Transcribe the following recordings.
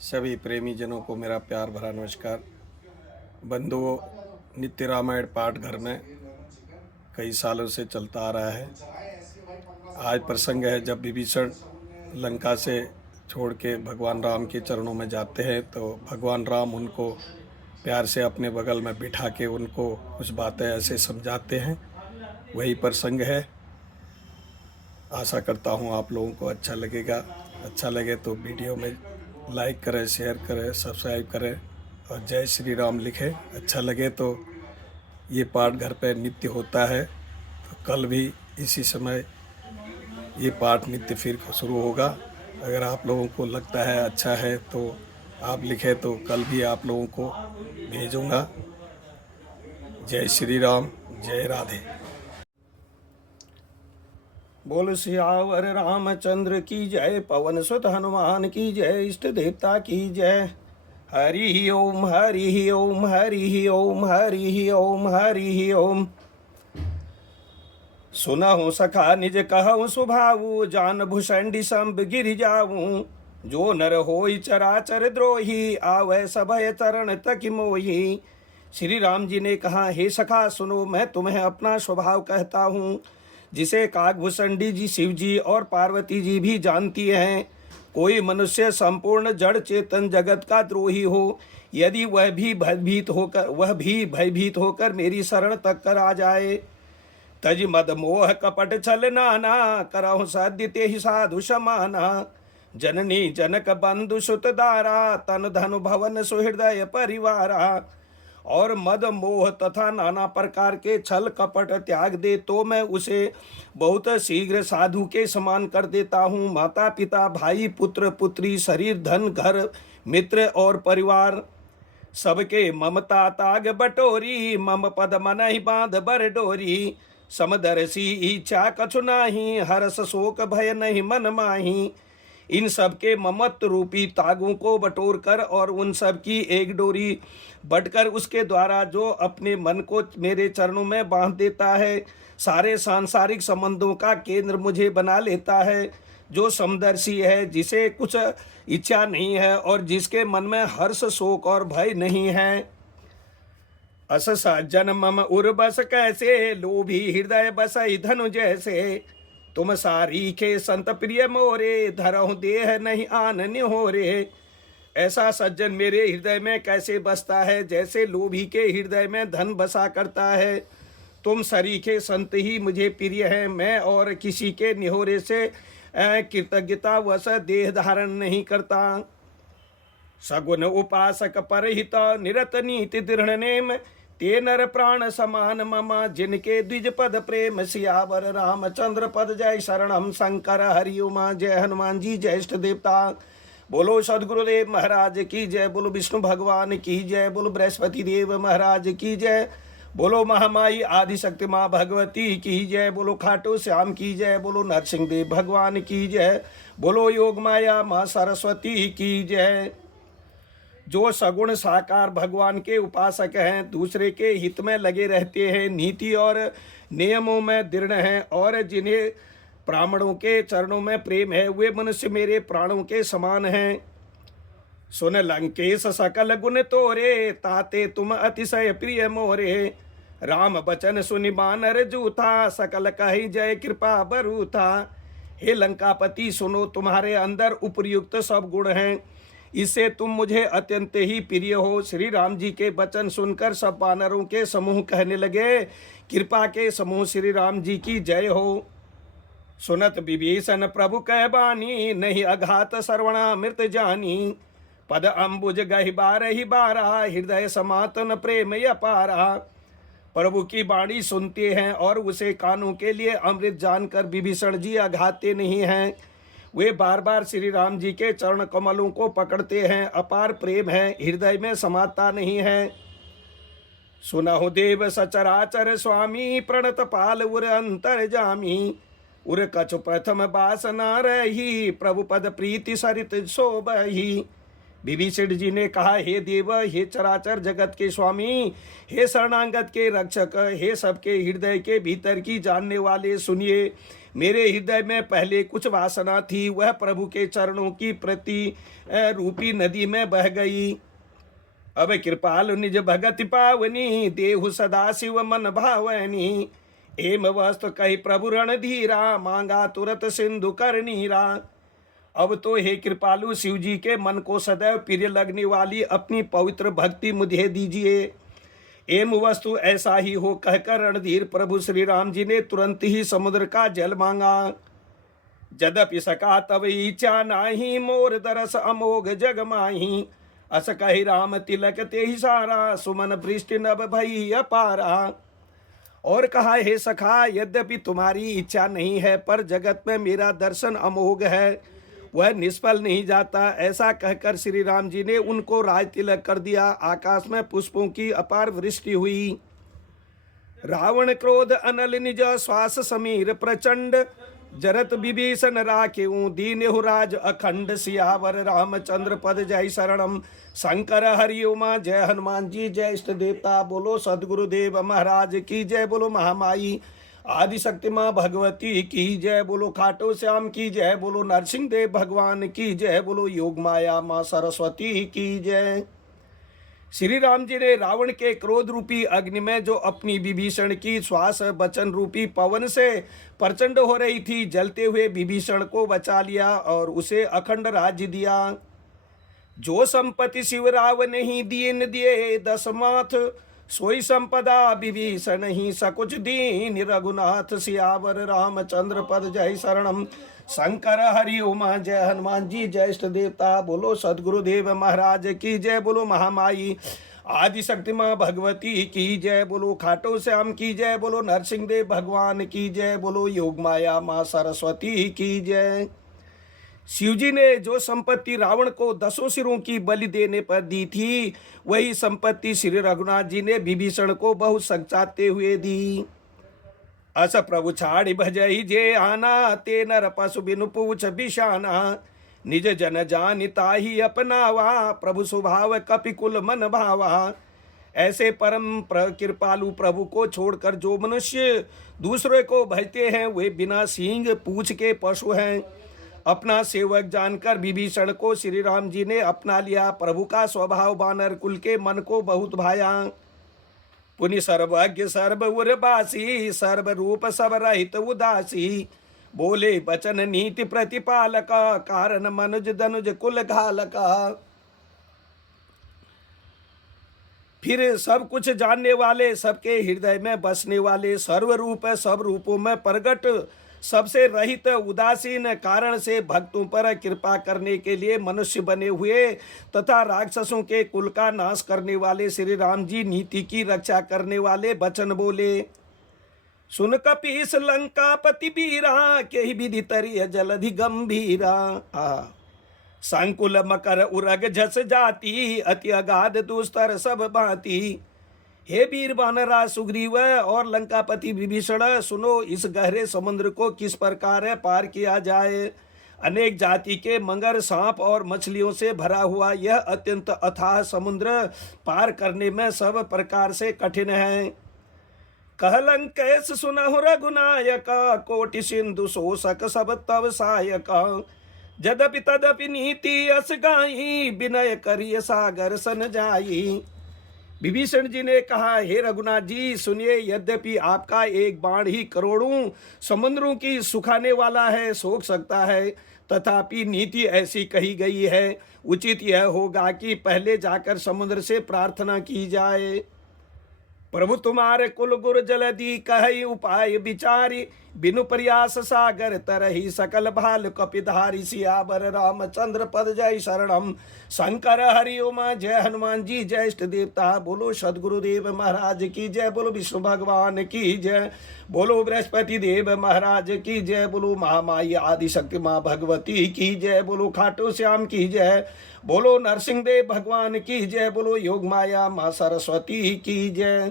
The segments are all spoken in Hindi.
सभी प्रेमी जनों को मेरा प्यार भरा नमस्कार। बंधुओं, नित्य रामायण पाठ घर में कई सालों से चलता आ रहा है। आज प्रसंग है जब विभीषण लंका से छोड़ के भगवान राम के चरणों में जाते हैं तो भगवान राम उनको प्यार से अपने बगल में बिठा के उनको कुछ बातें ऐसे समझाते हैं। वही प्रसंग है। आशा करता हूँ आप लोगों को अच्छा लगेगा। अच्छा लगे तो वीडियो में लाइक करें, शेयर करें, सब्सक्राइब करें और जय श्री राम लिखें। अच्छा लगे तो ये पाठ घर पे नित्य होता है, तो कल भी इसी समय ये पाठ नित्य फिर शुरू होगा। अगर आप लोगों को लगता है अच्छा है तो आप लिखें, तो कल भी आप लोगों को भेजूँगा। जय श्री राम, जय राधे। बोल सियावर रामचंद्र की जय, पवन सुत हनुमान की जय, इष्ट देवता की जय। हरि ओम हरि ओम हरि ओम हरि ओम हरि ओम। सुनहु सखा निज कहु सुभाऊ, जान भूषण संब गिर जाऊं। जो नर होई चराचर द्रोही, आवे सभय चरण तक मोही। श्री राम जी ने कहा, हे सखा सुनो, मैं तुम्हें अपना स्वभाव कहता हूँ, जिसे काकभूषणी जी, शिव जी और पार्वती जी भी जानती हैं। कोई मनुष्य संपूर्ण जड़ चेतन जगत का द्रोही हो, यदि वह भी भयभीत होकर मेरी शरण तक कर आ जाए। तज मद मोह कपट छल नाना, करहु सद्य तेहि साधु समाना। जननी जनक बंधु सुत दारा, तन धन भवन सुहृदय परिवारा। और मद मोह तथा नाना प्रकार के छल कपट त्याग दे तो मैं उसे बहुत शीघ्र साधु के समान कर देता हूँ। माता पिता भाई पुत्र पुत्री शरीर धन घर मित्र और परिवार सबके ममता ताग बटोरी। मम पद मनहि बांध बर डोरी। समदर्शी इच्छा कछु नाही, हर्ष शोक भय नहीं मन माही। इन सब के ममत्व रूपी तागों को बटोर कर और उन सब की एक डोरी बटकर उसके द्वारा जो अपने मन को मेरे चरणों में बांध देता है, सारे सांसारिक संबंधों का केंद्र मुझे बना लेता है। जो समदर्शी है, जिसे कुछ इच्छा नहीं है और जिसके मन में हर्ष शोक और भय नहीं है। अस सज्जन मम उर बस कैसे, लोभी हृदय बसई धनु जैसे। तुम सारीखे संत प्रिय मोरे, धरहु देह नहीं आन निहोरे। ऐसा सज्जन मेरे हृदय में कैसे बसता है, जैसे लोभी के हृदय में धन बसा करता है। तुम सरीखे संत ही मुझे प्रिय हैं। मैं और किसी के निहोरे से कृतज्ञता वश देह धारण नहीं करता। सगुन उपासक परहित निरत नीति दृढ़ नेम, ते नर प्राण समान ममा। जिनके द्विज पद प्रेम, सियावर रामचंद्र पद जय शरणम शंकर हरि उमा। जय हनुमान जी, जय इष्ट देवता। बोलो सदगुरुदेव महाराज की जय, बोलो विष्णु भगवान की जय, बोलो बृहस्पति देव महाराज की जय, बोलो महामाई आदिशक्ति माँ भगवती की जय, बोलो खाटू श्याम की जय, बोलो नरसिंह देव भगवान की जय, बोलो योग माया माँ सरस्वती की जय। जो सगुण साकार भगवान के उपासक हैं, दूसरे के हित में लगे रहते हैं, नीति और नियमों में दृढ़ हैं और जिन्हें ब्राह्मणों के चरणों में प्रेम है, वे मनुष्य मेरे प्राणों के समान हैं। सुन लंकेश सकल गुण तोरे, ताते तुम अतिशय प्रिय मोरे। राम बचन सुनि बानर जूथा, सकल कहि जय कृपा बरूथा। हे लंकापति सुनो, तुम्हारे अंदर उपयुक्त सब गुण हैं, इससे तुम मुझे अत्यंत ही प्रिय हो। श्री राम जी के वचन सुनकर सब वानरों के समूह कहने लगे, कृपा के समूह श्री राम जी की जय हो। सुनत विभीषण प्रभु कह बानी, नहीं अघात सर्वणा मृत जानी। पद अम्बुज गहि बारहि बारा, हृदय समातन प्रेम अपारा। प्रभु की वाणी सुनते हैं और उसे कानों के लिए अमृत जानकर विभीषण जी अघाते नहीं हैं। वे बार बार श्री राम जी के चरण कमलों को पकड़ते हैं। अपार प्रेम है, हृदय में समाता नहीं है। सुनहु देव सचराचर स्वामी, प्रणत पाल उर अंतर जामी। उर कछु प्रथम बासना रही, प्रभु पद प्रीति सरित शोभही। विभीषण जी ने कहा, हे देव, हे चराचर जगत के स्वामी, हे शरणागत के रक्षक, हे सबके हृदय के भीतर की जानने वाले, सुनिए। मेरे हृदय में पहले कुछ वासना थी, वह प्रभु के चरणों की प्रति रूपी नदी में बह गई। अब कृपाल निज भगति पावनी, देहु सदा शिव मन भावनी। एम वस्तु कही प्रभु रण धीरा, मांगा तुरत सिंधु कर नीरा। अब तो हे कृपालु शिव जी के मन को सदैव प्रिय लगने वाली अपनी पवित्र भक्ति मुझे दीजिए। एम वस्तु ऐसा ही हो कहकर रणधीर प्रभु श्री राम जी ने तुरंत ही समुद्र का जल मांगा। जदपि सका तब इच्छा नाही, मोर दरस अमोघ जग माही। अस कहि राम तिलक ते ही सारा, सुमन वृष्टि नभ भई अपारा। और कहा, हे सखा, यद्यपि तुम्हारी इच्छा नहीं है पर जगत में मेरा दर्शन अमोघ है, वह निष्फल नहीं जाता। ऐसा कहकर श्री राम जी ने उनको राज तिलक कर दिया। आकाश में पुष्पों की अपार वृष्टि हुई। रावण क्रोध अनल निज श्वास समीर प्रचंड, जरत विभीषण राखेऊ दीनेहु राज अखंड। सियावर रामचंद्र पद जय शरणम, शंकर हरि उमा। जय हनुमान जी, जय इष्ट देवता। बोलो सदगुरुदेव महाराज की जय। बोलो महामाई आदि शक्ति माँ भगवती की जय। बोलो खाटू श्याम की जय। बोलो नरसिंह देव भगवान की जय। बोलो योग माया माँ सरस्वती की जय। श्री राम जी ने रावण के क्रोध रूपी अग्नि में जो अपनी विभीषण की श्वास बचन रूपी पवन से प्रचंड हो रही थी, जलते हुए विभीषण को बचा लिया और उसे अखंड राज्य दिया। जो संपत्ति शिव रावण ही दीन दिए दशमाथ, सोई संपदा विभीषण ही सकुच दीन। रघुनाथ सियावर रामचंद्र पद जय शरणम, शंकर हरि उमा। जय हनुमान जी, जय इष्ट देवता। बोलो सदगुरुदेव महाराज की जय। बोलो महामाई आदि शक्ति माँ भगवती की जय। बोलो खाटू श्याम की जय। बोलो नरसिंह देव भगवान की जय। बोलो योग माया माँ सरस्वती की जय। शिवजी ने जो संपत्ति रावण को 10 सिरों की बलि देने पर दी थी, वही संपत्ति श्री रघुनाथ जी ने विभीषण को बहुत सचाते हुए दी। अस प्रभु छाड़ी भजई जे आना, ते नर पशु बिनु पूछ बिशाना। निज जन जानिता ही अपनावा, प्रभु स्वभाव कपिकुल मन भावा। ऐसे परम कृपालु प्रभु को छोड़कर जो मनुष्य दूसरे को भजते हैं, वे बिना सींग पूछ के पशु हैं। अपना सेवक जानकर विभीषण को श्री राम जी ने अपना लिया। प्रभु का स्वभाव वानर कुल के मन को बहुत भाया। पुनि सर्वज्ञ सर्व उर्वासी, सर्व रूप सब रहित उदासी। बोले बचन नीति प्रतिपालक, कारण मनुज धनुज कुल घालक। फिर सब कुछ जानने वाले, सबके हृदय में बसने वाले, सर्वरूप सब रूपों में प्रगट, सबसे रहित, उदासीन, कारण से भक्तों पर कृपा करने के लिए मनुष्य बने हुए तथा राक्षसों के कुल का नाश करने वाले श्री राम जी नीति की रक्षा करने वाले वचन बोले। सुन कपीस लंकापति बीरा, के ही विधि तरिय जलधि गंभीरा। संकुल मकर उरग झस जाती, अति अगाध दुस्तर सब भांति। हे वीर वानरा सुग्रीव और लंकापति विभीषण, सुनो इस गहरे समुद्र को किस प्रकार पार किया जाए। अनेक जाति के मगर, सांप और मछलियों से भरा हुआ यह अत्यंत अथाह समुद्र पार करने में सब प्रकार से कठिन है। कह लंकेश सुनहु रघुनायक, कोटि सिंधु शोषक सब तव सायक। जदपि तदपि नीति अस गाई, विनय करिय सागर सन जाई। विभीषण जी ने कहा, हे रघुनाथ जी सुनिए, यद्यपि आपका एक बाण ही करोड़ों समुद्रों की सुखाने वाला है, सोख सकता है, तथापि नीति ऐसी कही गई है। उचित यह होगा कि पहले जाकर समुद्र से प्रार्थना की जाए। प्रभु तुम्हारे कुल गुर जलधि कहि उपाय विचारी, बिनु प्रयास सागर तरही सकल भाल कपिधारी। सियावर रामचंद्र पद जय शरणम, शंकर हरि उमा। जय हनुमान जी, जय इष्ट देवता। बोलो सदगुरुदेव महाराज की जय। बोलो विष्णु भगवान की जय। बोलो बृहस्पति देव महाराज की जय। बोलो महामाई आदि शक्ति माँ भगवती की जय। बोलो खाटू श्याम की जय। बोलो नरसिंह देव भगवान की जय। बोलो योग माया माँ सरस्वती की जय।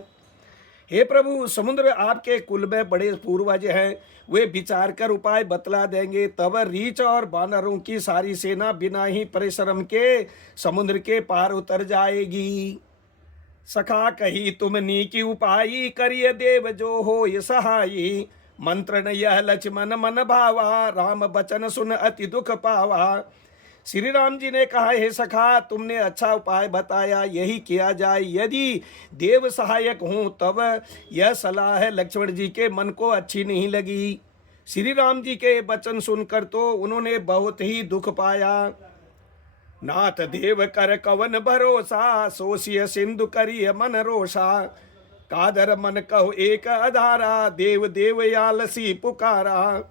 हे प्रभु, समुद्र आपके कुल में बड़े पूर्वज हैं, वे विचार कर उपाय बतला देंगे। तब रीछ और वानरों की सारी सेना बिना ही परिश्रम के समुद्र के पार उतर जाएगी। सखा कही तुम नीकी उपाई, करिय देव जो हो ये सहाई। मंत्र न यह लक्ष्मण मन भावा, राम बचन सुन अति दुख पावा। श्री राम जी ने कहा, हे सखा, तुमने अच्छा उपाय बताया, यही किया जाए। यदि देव सहायक हूँ तब यह सलाह लक्ष्मण जी के मन को अच्छी नहीं लगी। श्री राम जी के वचन सुनकर तो उन्होंने बहुत ही दुख पाया। नाथ देव कर कवन भरोसा, सोसिय सिंधु करिय मन रोषा। कादर मन कहो एक आधारा, देव देव आलसी पुकारा।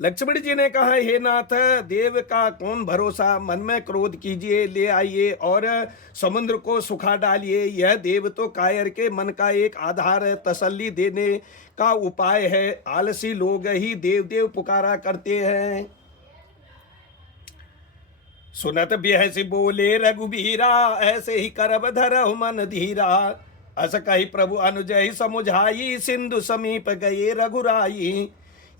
लक्ष्मण जी ने कहा, हे नाथ, देव का कौन भरोसा, मन में क्रोध कीजिए, ले आइए और समुद्र को सुखा डालिए। यह देव तो कायर के मन का एक आधार है, तसल्ली देने का उपाय है। आलसी लोग ही देव देव पुकारा करते हैं। सुनत बिहसि बोले रघुबीरा, ऐसे ही करब धरहु मन धीरा। अस कही प्रभु अनुजहि समुझाई, सिंधु समीप गए रघुराई।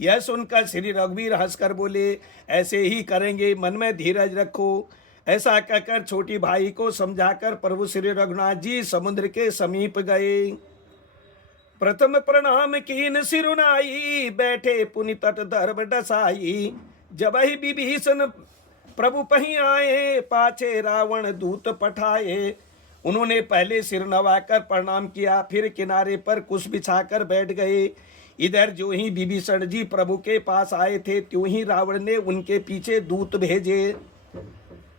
यह सुनकर श्री रघुवीर हंसकर बोले, ऐसे ही करेंगे, मन में धीरज रखो। ऐसा कहकर छोटी भाई को समझाकर प्रभु श्री रघुनाथ जी समुद्र के समीप गए। प्रथम प्रणाम कीन सिरुनाई, बैठे पुनि तट दर्भ डसाई। जब ही विभीषण प्रभु पही आए, पाछे रावण दूत पठाए। उन्होंने पहले सिर नवाकर प्रणाम किया, फिर किनारे पर कुश बिछाकर बैठ गए। इधर जो ही विभीषण जी प्रभु के पास आए थे, त्यों ही रावण ने उनके पीछे दूत भेजे।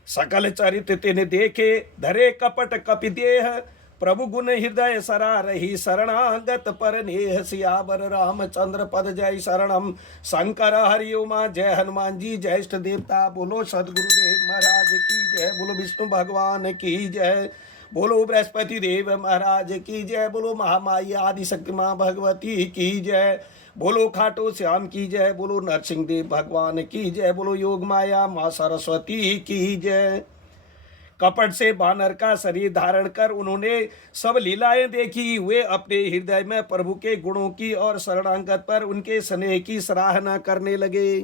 सकल चरित तिन देखे, धरे कपट कपिदेह। प्रभु गुण हृदय सरा रही, शरणागत पर नेह। सियावर रामचंद्र पद जय शरणम, शंकर हरि उमा जय। हनुमान जी जय। इष्ट देवता बोलो सदगुरुदेव महाराज की जय। बोलो विष्णु भगवान की जय। बोलो बृहस्पति देव महाराज की जय। बोलो महामाई आदि शक्ति माँ भगवती की जय। बोलो खाटू श्याम की जय। बोलो नरसिंह देव भगवान की जय। बोलो योग माया माँ सरस्वती की जय। कपट से बानर का शरीर धारण कर उन्होंने सब लीलाएं देखी। वे अपने हृदय में प्रभु के गुणों की और शरणागत पर उनके स्नेह की सराहना करने लगे।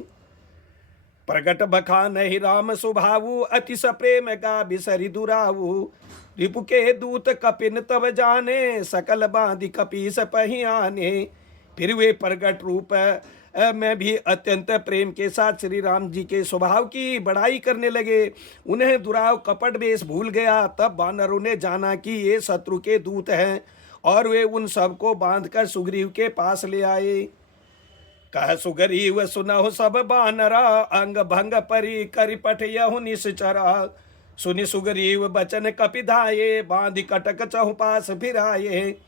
प्रगट बखान ही राम सुभावु, अति सप्रेम गा बिसरि दुरावु। रिपु के दूत कपिन तब जाने, सकल बांधि कपीस पही आने। फिर वे प्रगट रूप में भी अत्यंत प्रेम के साथ श्री राम जी के स्वभाव की बड़ाई करने लगे। उन्हें दुराव कपट वेश भूल गया। तब वानरों ने जाना कि ये शत्रु के दूत हैं और वे उन सबको बांधकर सुग्रीव के पास ले आए। कह सुग्रीव सुनहु सब बानरा, अंग भंग परि करि पठयहु निश्चरा। सुनि सुग्रीव बचन कपिधाये, बांधि कटक चहुपास फिराये।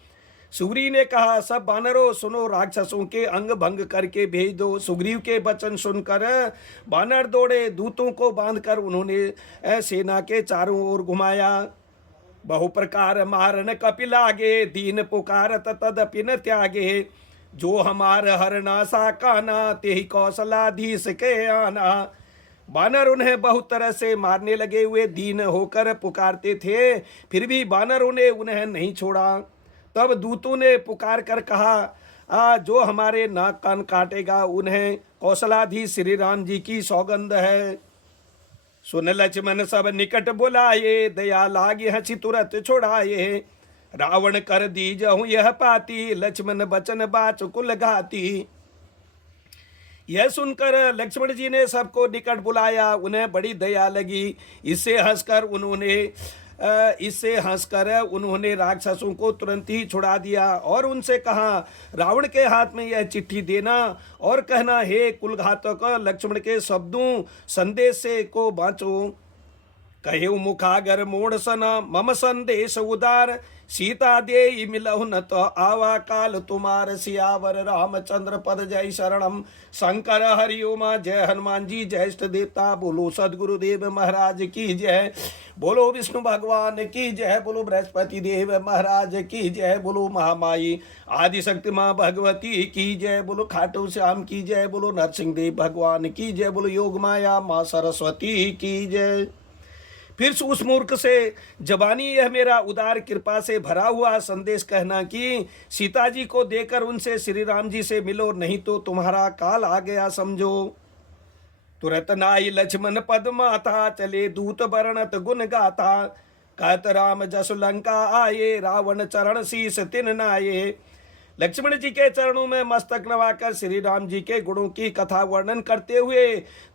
सुग्रीव ने कहा, सब बानरों सुनो, राक्षसों के अंग भंग करके भेज दो। सुग्रीव के वचन सुनकर बानर दौड़े। दूतों को बांधकर उन्होंने सेना के चारों ओर घुमाया। बहु प्रकार मारन कपि लागे, दीन पुकारत तदपि न त्यागे। जो हमार हरना सा काना, तेहि कौशलाधीश के आना। बानर उन्हें बहुत तरह से मारने लगे। हुए दीन होकर पुकारते थे, फिर भी बानरों ने उन्हें नहीं छोड़ा। तब दूतों ने पुकार कर कहा, जो हमारे नाक कान काटेगा उन्हें कौशलाधीश श्री राम जी की सौगंध है। सुन लक्ष्मण सब निकट बुलाए, दया लागे हंसी तुरंत छोड़ाए। रावण कर दीजहु यह पाती, लक्ष्मण बचन बाच कुल घाती। यह सुनकर लक्ष्मण जी ने सबको निकट बुलाया। उन्हें बड़ी दया लगी। इससे हंसकर उन्होंने राक्षसों को तुरंत ही छुड़ा दिया और उनसे कहा, रावण के हाथ में यह चिट्ठी देना और कहना, हे कुलघातक, लक्ष्मण के शब्दों संदेश से को बाँचो। कहे मुखागर मोड़ सना, मम संदेश उदार। सीता दे मिलहु न तो आवा काल तुम्हार। सियावर रामचंद्र पद जय शरणम, शंकर हरि उमा जय। हनुमान जी जय। इष्ट देवता बोलो सदगुरुदेव महाराज की जय। बोलो विष्णु भगवान की जय। बोलो बृहस्पति देव महाराज की जय। बोलो महामाई आदि शक्ति माँ भगवती की जय। बोलो खाटू श्याम की जय। बोलो नरसिंह देव भगवान की जय। बोलो योग माया माँ सरस्वती की जय। फिर उस मूर्ख से जबानी यह मेरा उदार कृपा से भरा हुआ संदेश कहना कि सीता जी को देकर उनसे श्री राम जी से मिलो, नहीं तो तुम्हारा काल आ गया समझो। तुरत नाई लक्ष्मण पद माथा, चले दूत वर्णत गुण गाथा। कहत राम जसु लंका आये, रावण चरण शीस तिन नाये। लक्ष्मण जी के चरणों में मस्तक नवाकर श्री राम जी के गुणों की कथा वर्णन करते हुए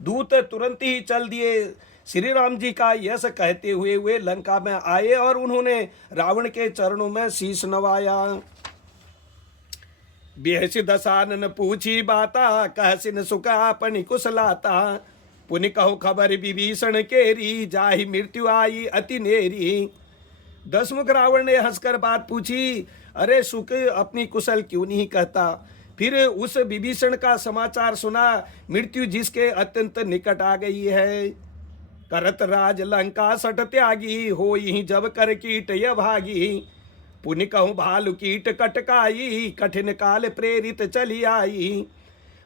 दूत तुरंत ही चल दिए। श्री राम जी का यश कहते हुए वे लंका में आए और उन्होंने रावण के चरणों में शीश नवाया। बेहसी दसानन पूछी बाता, कहसिन सुख आपनि कुशलाता। पुनि कहो खबर विभीषण केरी, जाहि मृत्यु आई अति नेरी। दसमुख रावण ने हंसकर बात पूछी, अरे सुख अपनी कुशल क्यों नहीं कहता। फिर उस विभीषण का समाचार सुना, मृत्यु जिसके अत्यंत निकट आ गई है। करत राज लंका सट त्यागी, हो ही जब कर कीट य भागी। पुनि कहूँ भालु कीट कटकाई, कठिन काल प्रेरित चली आई।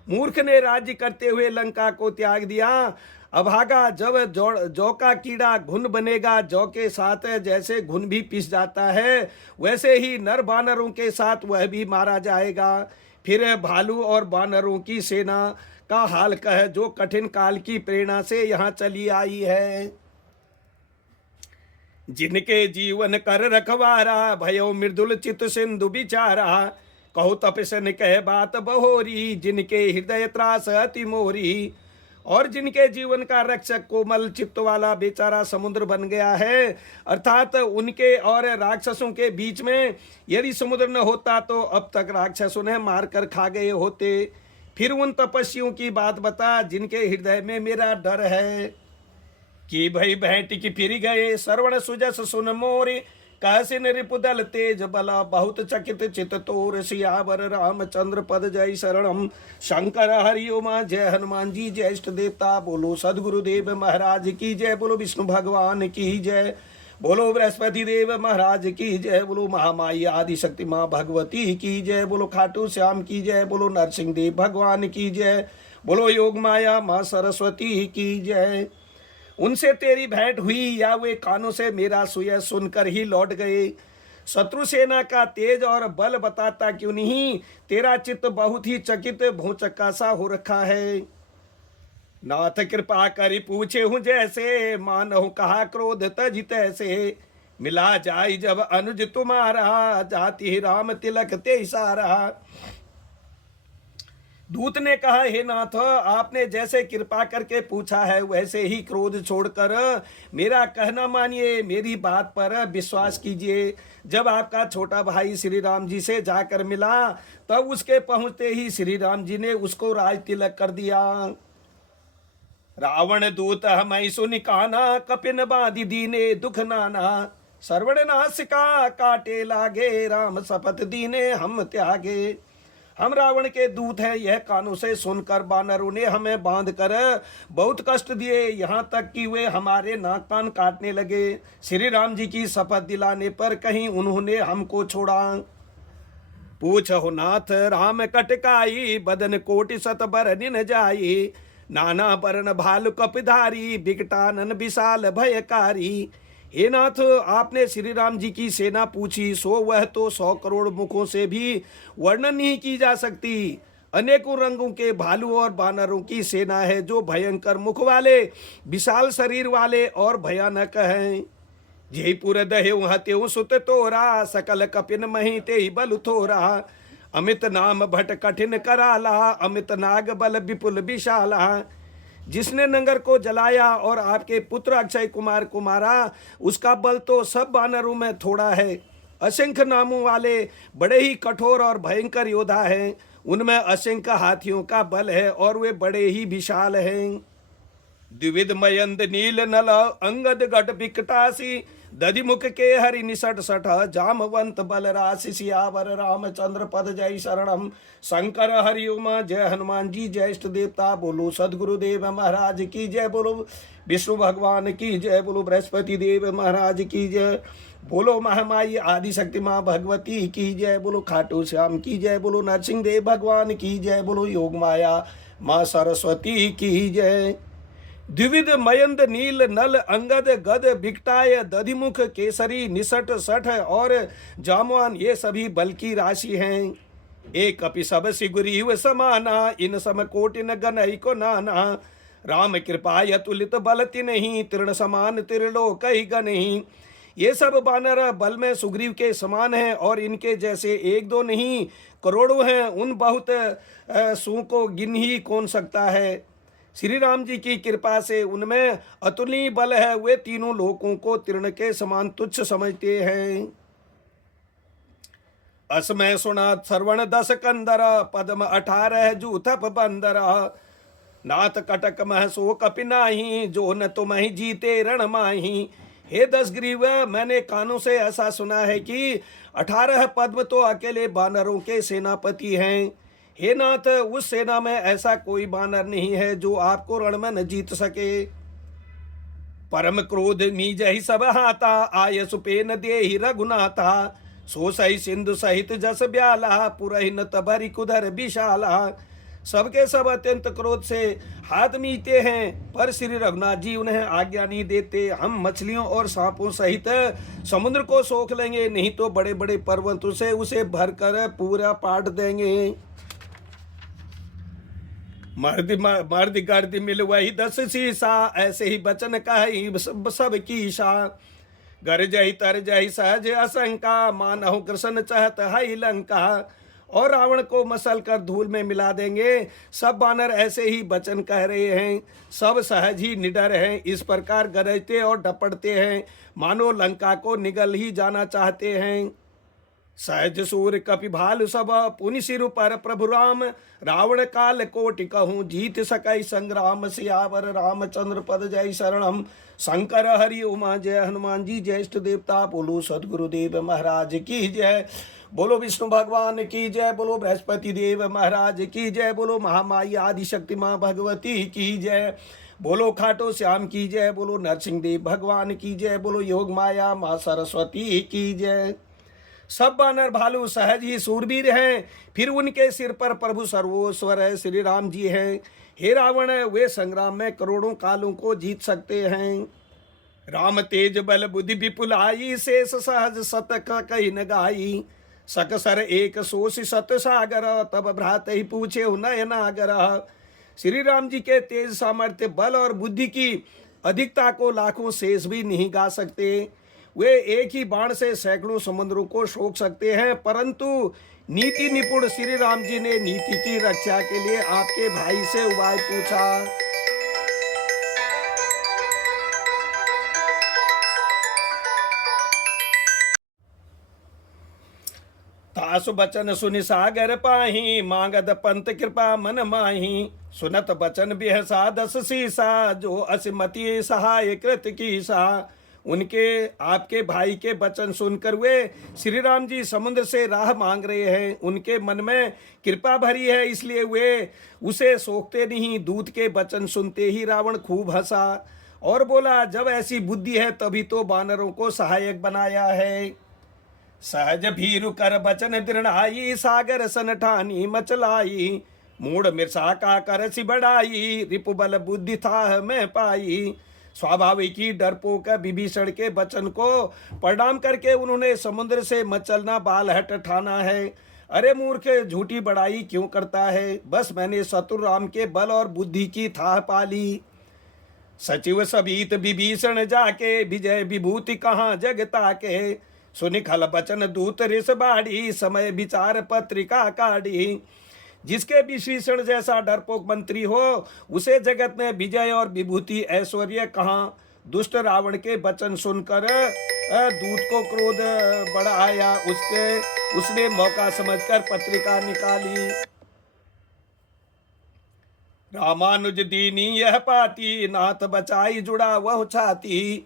मूर्ख ने राज्य करते हुए लंका को त्याग दिया। अभागा जब जौ का कीड़ा घुन बनेगा, जौ के साथ जैसे घुन भी पिस जाता है, वैसे ही नर बानरों के साथ वह भी मारा जाएगा। फिर भालू और बानरों की सेना का हाल कह, जो कठिन काल की प्रेरणा से यहाँ चली आई है। जिनके जीवन कर रखवारा, भयो मृदुल चित सिंधु बिचारा। कहो तपसन कह बात बहोरी, जिनके हृदय त्रास अति मोरी। और जिनके जीवन का रक्षक कोमल चित्त वाला बेचारा समुद्र बन गया है, अर्थात उनके और राक्षसों के बीच में यदि समुद्र न होता तो अब तक राक्षस उन्हें मारकर खा गए होते। फिर उन तपस्वियों की बात बता, जिनके हृदय में मेरा डर है। कि भई भेंट की फिर गए, श्रवण सुजस सुन मोरे। कहसिन रिपुदल तेज बला, बहुत चकित चित तोर। सियावर रामचंद्र पद जय शरणम। शंकर हरि उमा जय हनुमान जी ज्येष्ठ देवता। बोलो सदगुरुदेव महाराज की जय, बोलो विष्णु भगवान की जय, बोलो बृहस्पति देव महाराज की जय, बोलो महामाई आदि शक्ति माँ भगवती की जय, बोलो खाटू श्याम की जय, बोलो नरसिंह देव भगवान की जय, बोलो योग माया माँ सरस्वती की जय। उनसे तेरी भेंट हुई या वे कानों से मेरा सुयह सुनकर ही लौट गए। शत्रु सेना का तेज और बल बताता क्यों नहीं, तेरा चित्त बहुत ही चकित भौचक्का सा हो रखा है। नाथ कृपा करी पूछे हूँ जैसे, मानहु कहा क्रोध तज तैसे। मिला जाई जब अनुज तुम्हारा, जाति राम तिलक ते सारा। दूत ने कहा, हे नाथ, आपने जैसे कृपा करके पूछा है वैसे ही क्रोध छोड़कर मेरा कहना मानिए, मेरी बात पर विश्वास कीजिए। जब आपका छोटा भाई श्री राम जी से जाकर मिला, तब उसके पहुंचते ही श्री राम जी ने उसको राज तिलक कर दिया। रावण दूत हमें सुनि काना, कपिन बांधि दीने दुख नाना। श्रवण नासिका काटे लागे, राम शपथ दीने हम त्यागे। हम रावण के दूत हैं, यह कानों से सुनकर बानरों ने हमें बांध कर बहुत कष्ट दिए, यहाँ तक कि वे हमारे नाक कान काटने लगे। श्री राम जी की शपथ दिलाने पर कहीं उन्होंने हमको छोड़ा। पूछो नाथ राम कटकाई, बदन कोटि शत बरनिन जाई। नाना बरन भालु कपधारी, बिकटानन विशाल भयकारी। हे नाथ, आपने श्री राम जी की सेना पूछी, सो वह तो 100 करोड़ मुखों से भी वर्णन नहीं की जा सकती। अनेकों रंगों के भालू और बानरों की सेना है, जो भयंकर मुख वाले, विशाल शरीर वाले और भयानक हैं। जयपुर दहेउ हतेउ सुत तोरा, सकल कपिन मही ते बल थोरा। अमित नाम भट कठिन कराला, अमित नाग बल विपुल विशाला। जिसने नंगर को जलाया और आपके पुत्र अक्षय कुमार को मारा, उसका बल तो सब बानरों में थोड़ा है। असंख्य नामों वाले बड़े ही कठोर और भयंकर योद्धा हैं, उनमें असंख्य हाथियों का बल है और वे बड़े ही विशाल हैं। द्विविध मयंद नील नल, अंगद गट बिकटासी। दधिमुख के हरि निसट सठ, जामवंत बल राशि। सियावर रामचंद्र पद जय शरणम। शंकर हरि उमा जय हनुमान जी ज्येष्ठ देवता। बोलो सदगुरुदेव महाराज की जय, बोलो विष्णु भगवान की जय, बोलो बृहस्पति देव महाराज की जय, बोलो महामाई आदि शक्ति माँ भगवती की जय, बोलो खाटू श्याम की जय, बोलो नरसिंह देव भगवान की जय, बोलो योग माया माँ सरस्वती की जय। द्विविध मयंद नील नल अंगद गद बिकटाय दधिमुख केसरी निसट सठ और जामवान, ये सभी बल की राशि हैं। एक कपि सब सिगुरीव समाना, इन सम कोटिन गनई को नाना। राम कृपा अतुलित बल तिन्हि, तृण समान त्रिलोक गनहि। ये सब बानर बल में सुग्रीव के समान हैं और इनके जैसे एक दो नहीं करोड़ों हैं। उन बहुत सू को गिन ही कौन सकता है। श्री राम जी की कृपा से उनमें अतुलनीय बल है। वे तीनों लोकों को तृण के समान तुच्छ समझते हैं। असमय सुना श्रवण 10 कंदर, पद्म 18 जूथप बंदर। नाथ कटक मह सो कपिनाही, जो न तुम ही जीते रण माही। हे दशग्रीव, मैंने कानों से ऐसा सुना है कि 18 पद्म तो अकेले बानरों के सेनापति हैं। हे नाथ, उस सेना में ऐसा कोई बानर नहीं है जो आपको रण में न जीत सके। परम क्रोध मीज ही सब हाथा, आय सुपेन देहि रघुनाथा। सो सही सिंधु सहित जस ब्याला, पुरहिन तबरी कुधर विशाला। सबके सब अत्यंत क्रोध से हाथ मीते हैं, पर श्री रघुनाथ जी उन्हें आज्ञा नहीं देते। हम मछलियों और सांपों सहित समुद्र को सोख लेंगे, नहीं तो बड़े बड़े पर्वतों से उसे भरकर पूरा पाट देंगे। मर्द गर्द मिल वही 10 शीशा, ऐसे ही बचन कही सब कीशा। घर जही तर जही सहज असंका, मानहु कृष्ण चहत हई लंका। और रावण को मसल कर धूल में मिला देंगे। सब बानर ऐसे ही वचन कह रहे हैं, सब सहज ही निडर हैं। इस प्रकार गरजते और डपटते हैं, मानो लंका को निगल ही जाना चाहते हैं। सहज सूर कपि भालु सब, पुनि सिरु पर प्रभु राम। रावण काल कोटि कहूँ, जीत सकई संग्राम। सियावर रामचंद्र पद जय शरणम। शंकर हरि उमा जय। हनुमान जी ज्येष्ठ देवता। बोलो सदगुरुदेव महाराज की जय। बोलो विष्णु भगवान की जय। बोलो बृहस्पति देव महाराज की जय। बोलो महामाई आदि शक्ति माँ भगवती की जय। बोलो खाटो श्याम की जय। बोलो नरसिंह देव भगवान की जय। बोलो योग माया माँ सरस्वती की जय। सब बानर भालू सहज ही सूरवीर हैं, फिर उनके सिर पर प्रभु सर्वोस्वर है श्री राम जी हैं। हे रावण, वे संग्राम में करोड़ों कालों को जीत सकते हैं। राम तेज बल बुद्धि विपुल आई, शेष सहज शतक कही न गाई। सकसर एक सोष सत सागर, तब भ्रात ही पूछे नयनागर। श्री राम जी के तेज सामर्थ्य बल और बुद्धि की अधिकता को लाखों शेष भी नहीं गा सकते। वे एक ही बाण से सैकड़ों समुद्रों को सोख सकते हैं, परंतु नीति निपुण श्री राम जी ने नीति की रक्षा के लिए आपके भाई से उपाय पूछा। तासु बचन सुनि सागर पाही, मांगद पंत कृपा मन माही। सुनत बचन बिहसा 10 शीसा, जो असमति सहाय कृत कीसा। उनके आपके भाई के वचन सुनकर वे श्री राम जी समुद्र से राह मांग रहे हैं। उनके मन में कृपा भरी है, इसलिए वे उसे सोखते नहीं। दूत के वचन सुनते ही रावण खूब हंसा और बोला, जब ऐसी बुद्धि है तभी तो बानरों को सहायक बनाया है। सहज भीरु कर बचन दृढ़ाई, सागर सन ठानी मचलाई। मूढ़ मिर्सा का कर सी बढ़ाई, रिपु बल बुद्धि था मैं पाई। स्वाभाविक ही डरपोक विभीषण के वचन को प्रणाम करके उन्होंने समुद्र से मचलना बाल हट ठाना है। अरे मूर्ख, झूठी बड़ाई क्यों करता है? बस मैंने शत्रु राम के बल और बुद्धि की थाह पाली। सचिव सबीत विभीषण जाके, विजय विभूति कहाँ जगता के। सुनि खल बचन दूत ऋष बाड़ी, समय विचार पत्रिका काढ़ी। जिसके विभीषण जैसा डरपोक मंत्री हो, उसे जगत में विजय और विभूति ऐश्वर्य कहाँ। दुष्ट रावण के वचन सुनकर दूत को क्रोध बढ़ाया। उसने मौका समझकर पत्रिका निकाली। रामानुज दीनी यह पाती, नाथ बचाई जुड़ा वह छाती।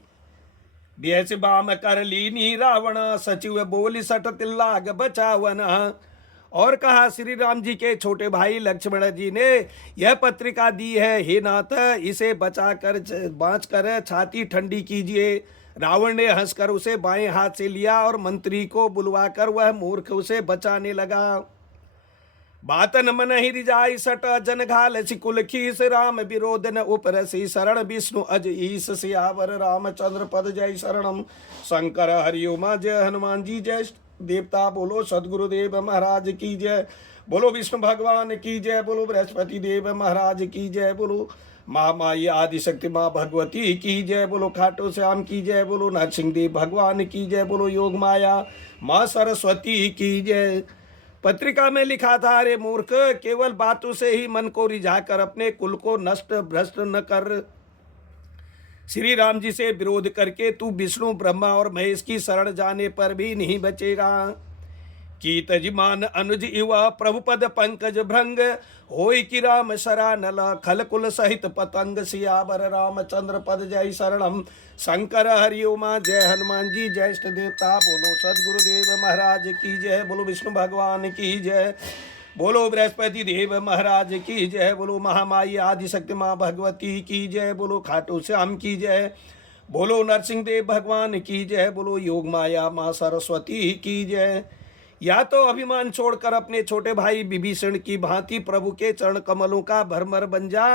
बेस बाम कर लीनी रावण, सचिव बोली सट तिल्लाग बचावन। और कहा, श्री राम जी के छोटे भाई लक्ष्मण जी ने यह पत्रिका दी है। हे नाथ, इसे बाँच कर छाती ठंडी कीजिए। रावण ने हंसकर उसे बाएं हाथ से लिया और मंत्री को बुलवाकर वह मूर्ख उसे बचाने लगा। बातन मन ही रिजाई सट, जन घाल सिकुल खीस। राम विरोध न उपरसी, शरण विष्णु अज ईस। सियावर रामचंद्र पद जय शरणम। शंकर हरि उमा जय। हनुमान जी जय देवता। बोलो सदगुरुदेव महाराज की जय। बोलो विष्णु भगवान की जय। बोलो बृहस्पति देव महाराज की जय। बोलो महामाई आदिशक्ति माँ भगवती की जय, बोलो खाटू श्याम की जय, बोलो नरसिंह देव भगवान की जय, बोलो योग माया माँ सरस्वती की जय। पत्रिका में लिखा था, अरे मूर्ख, केवल बातों से ही मन को रिझाकर अपने कुल को नष्ट भ्रष्ट न कर। श्री राम जी से विरोध करके तू विष्णु ब्रह्मा और महेश की शरण जाने पर भी नहीं बचेगा। कीतजिमान अनुज युवा प्रभुपद पंकज भृंग, होई कि राम शरानल खल कुल सहित पतंग, सियावर रामचंद्र पद जय शरणम। शंकर हरिओमा जय हनुमान जी जय इष्ट देवता, बोलो सदगुरुदेव महाराज की जय, बोलो विष्णु भगवान की जय, बोलो बृहस्पति देव महाराज की जय, बोलो महामाई आदिशक्ति माँ भगवती की जय, बोलो खाटू श्याम की जय, बोलो नरसिंह देव भगवान की जय, बोलो योग माया माँ सरस्वती की जय। या तो अभिमान छोड़कर अपने छोटे भाई विभीषण की भांति प्रभु के चरण कमलों का भरमर बन जा,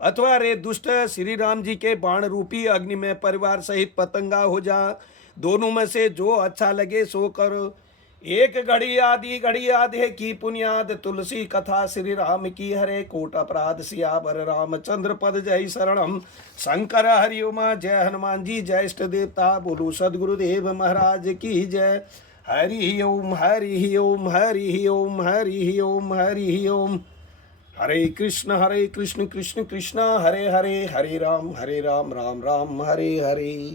अथवा रे दुष्ट श्री राम जी के बाण रूपी अग्नि में परिवार सहित पतंगा हो जा। दोनों में से जो अच्छा लगे सो कर। एक घड़ी आदि घड़ी आधे की पुनियाद, तुलसी कथा श्री राम की हरे कोट अपराध, सियावर रामचंद्र पद जय शरणम। शंकर हरिओमा जय हनुमान जी जय इष्ट देवता, बोलो सदगुरुदेव महाराज की जय। हरि ओम हरि ओम हरि ओम हरि ओम हरि ओम। हरे कृष्ण कृष्ण कृष्ण हरे हरे, हरे राम राम राम हरे हरे।